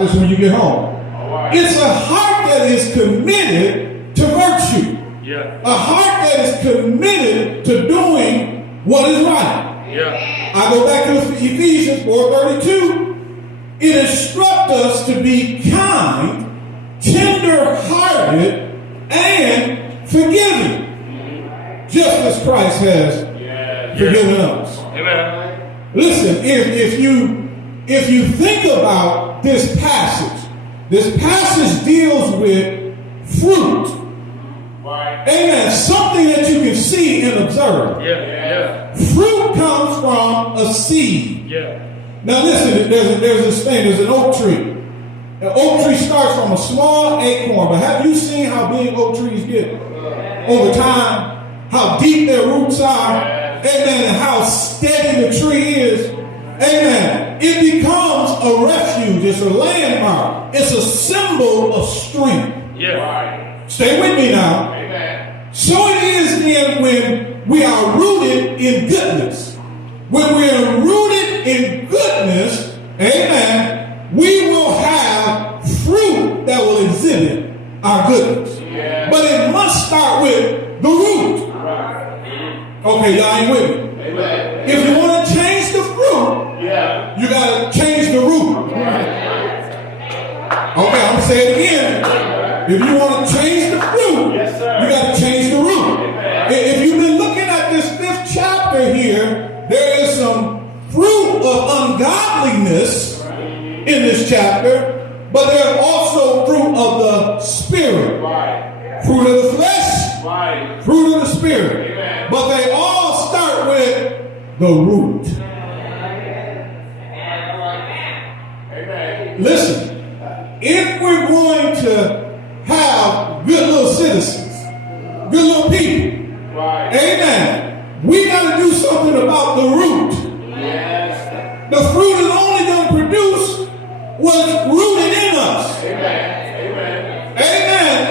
this when you get home. It's a heart that is committed to virtue. Yeah. A heart that is committed to doing what is right. Yeah. I go back to Ephesians 4:32. It instructs us to be kind, tender-hearted, and forgiving, just as Christ has forgiven us. Amen. Listen, if you think about this passage deals with fruit. Amen. Something that you can see and observe. Yeah. Fruit comes from a seed. Yeah. Now listen, there's this thing, there's an oak tree. An oak tree starts from a small acorn, but have you seen how big oak trees get over time? How deep their roots are? Amen. And how steady the tree is. Amen. It becomes a refuge. It's a landmark. It's a symbol of strength. Yeah. Stay with me now. Amen. So it is then when we are rooted in goodness. When we are rooted in goodness, amen, we will have fruit that will exhibit our goodness. Yeah. But it must start with the root. Okay, y'all ain't with me. Amen. If you want to change the fruit, you got to change the root. Okay, I'm going to say it again. If you want to change the fruit, you got to change the root. If you've been looking at this 5th chapter here, there is some fruit of ungodliness in this chapter, but there's also fruit of the Spirit. Fruit of the flesh, fruit of the Spirit. But they all start with the root. Listen, if we're going to have good little citizens, good little people, amen, we got to do something about the root. The fruit is only going to produce what's rooted in us. Amen.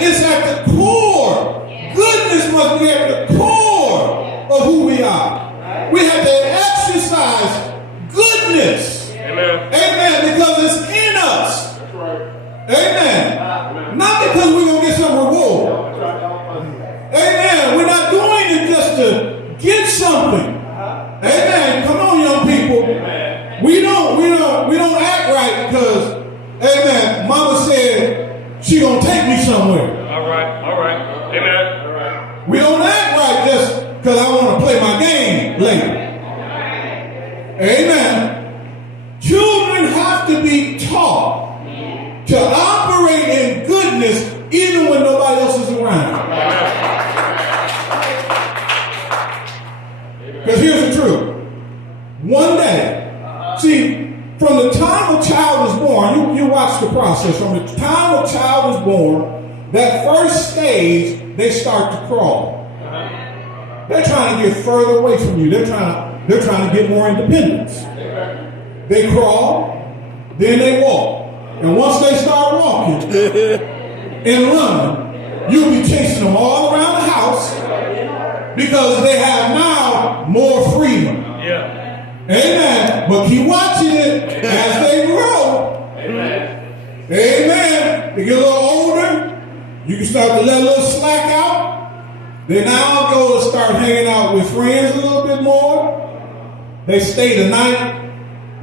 It's at the core. Goodness must be at the core of who we are. We have to exercise goodness. Amen. Because it's in us. Amen. Not because we're going to get some reward. Amen. We're not doing it just to get something. Amen. Come on, young people. We don't act right because, amen, mama said she gonna take me somewhere. All right. Amen. We don't act right just because I want to play my game later. Amen. Children have to be taught to operate in goodness even when nobody else is around. Because here's the truth. One day, see, from the time a child is born, you watch the process. From the time a child is born, that first stage, they start to crawl. They're trying to get further away from you. They're trying to get more independence. They crawl, then they walk. And once they start walking and running, you'll be chasing them all around the house because they have now more freedom. Yeah. Amen. But keep watching it as they grow. Amen. Amen. They get a little older. You can start to let a little slack out. Then now go and start hanging out with friends a little bit more. They stay the night.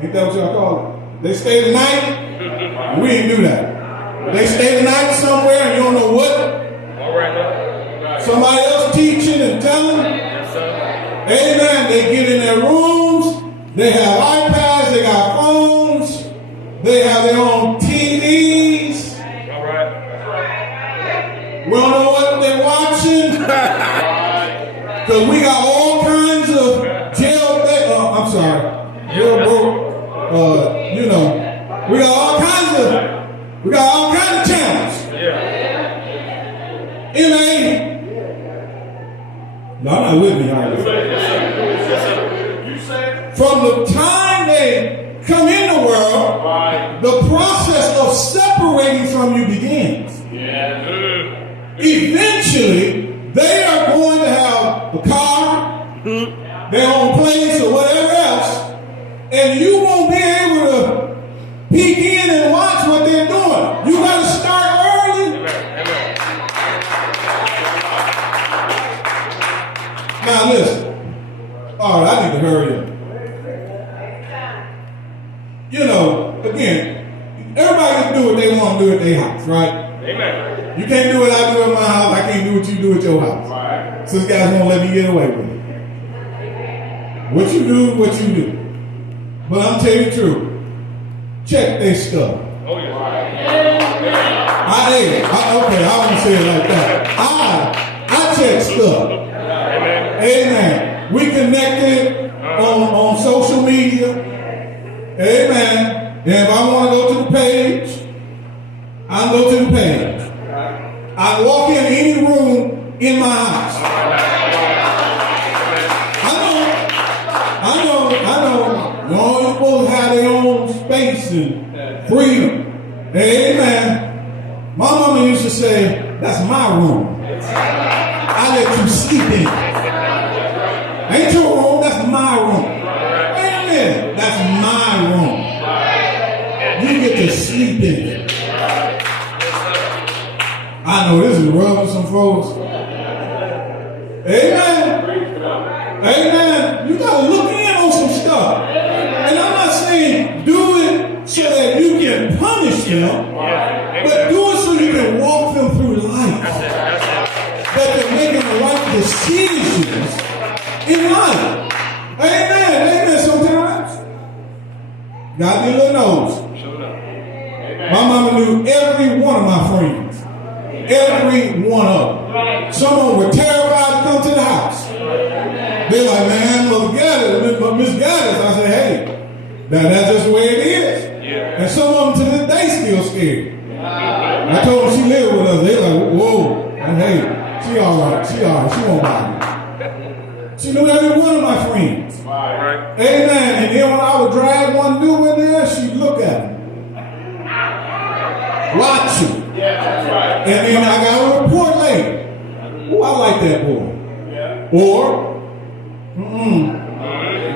Ain't that what y'all call it? They stay the night. We didn't do that. They stay the night somewhere and you don't know what. All right. Somebody else teaching and telling. Yes, sir. Amen. They get in their rooms. They have iPads. They got phones. They have their own TVs. All right. We don't know what they're watching. Because we got all kinds of we got all kinds of channels. Yeah. Amen. Y'all not with me, are you? From the time they come in the world, the process of separating from you begins. Eventually, they are going to have a car, their own place, or whatever else, and you won't be able to peek in and watch what they're Everybody can do what they want to do at their house, right? Amen. You can't do what I do at my house. I can't do what you do at your house. Right. So this guys won't let me get away with it. What you do, what you do. But I'm telling you the truth. Check their stuff. Oh, yeah. Okay, I won't say it like that. I check stuff. Amen. Amen. We connected on social media. Amen. And if I want to go to the page, I'll go to the page. I walk in any room in my house. I know. You all supposed to have their own space and freedom. Amen. My mama used to say, that's my room. I let you sleep in it. Ain't your room, that's my room. Amen. That's my room. You get to sleep in it. I know this is rubbing some folks. Amen. Amen. You gotta look in on some stuff. And I'm not saying do it so that you can punish them, but do it so you can walk them through life. That they're making the right decisions in life. Amen. Amen. Sometimes God be a little nose. My mama knew every one of my friends. Every one of them. Some of them were terrified to come to the house. They're like, man, Miss Gaddis. I said, hey, that's just the way it is. And some of them to this day still scared. I told them she lived with us. They're like, whoa. And hey, she all right. She won't bother me. She knew every one of my friends. Amen. And then when I would drag one new in there, she'd look at him. Watch him. And then I got a report later. Oh, I like that boy. Or,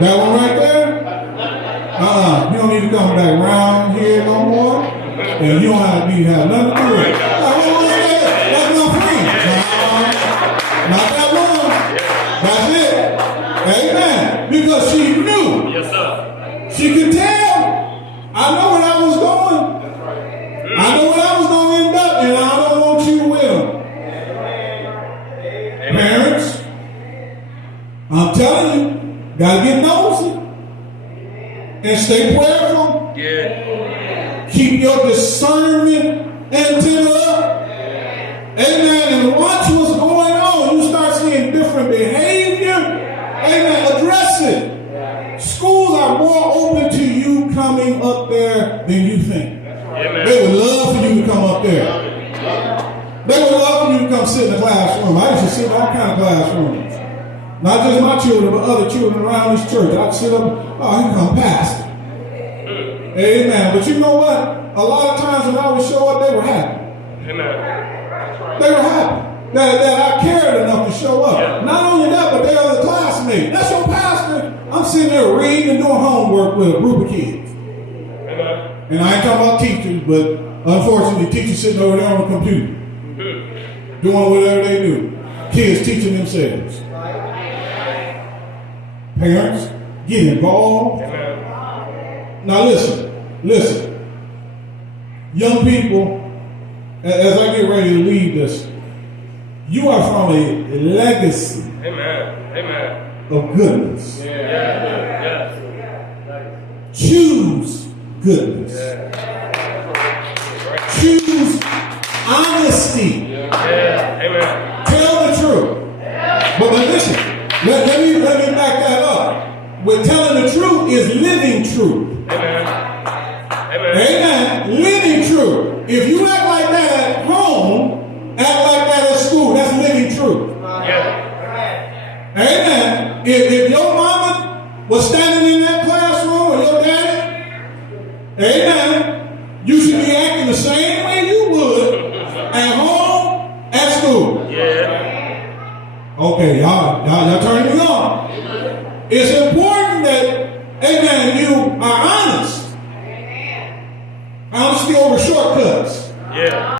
that one right there? You don't need to come back around here no more. And you don't have to have nothing to do with it. Like, what was that? That's my friend. Not that one. That's it. Amen. Because she knew. Yes, sir. She could tell. I know where I was going. I know where I was going to end up, and I don't want you with them. Parents, I'm telling you, gotta get nosy and stay prayerful. Yeah. Keep your discernment antenna up. Amen. And watch what's going on. You start seeing different behavior. Amen. Address it. Schools are more open to you coming up there than you think. Amen. They would love for you to come up there. They would love for you to come sit in the classroom. I used to sit in all kind of classrooms. Not just my children, but other children around this church. I'd sit up, oh, he come past. Amen. But you know what? A lot of times when I would show up, they were happy. Amen. They were happy that I cared enough to show up. Yeah. Not only that, but they are the classmates. That's your pastor. I'm sitting there reading and doing homework with a group of kids. Amen. And I ain't talking about teachers, but unfortunately, teachers sitting over there on the computer, doing whatever they do. Kids teaching themselves. Parents, get involved. Amen. Now listen. Young people, as I get ready to leave this, you are from a legacy of goodness. Choose goodness. Choose honesty. Tell the truth. But listen, let me back that up. With telling the truth is living truth. Amen. Living truth. If you act like that at home, act like that at school. That's living truth. Amen. If your mama was standing in that classroom or your daddy, amen, you should be acting the same way you would at home, at school. Okay, y'all turning me on. It's important that, amen, you are honest. Honesty over shortcuts.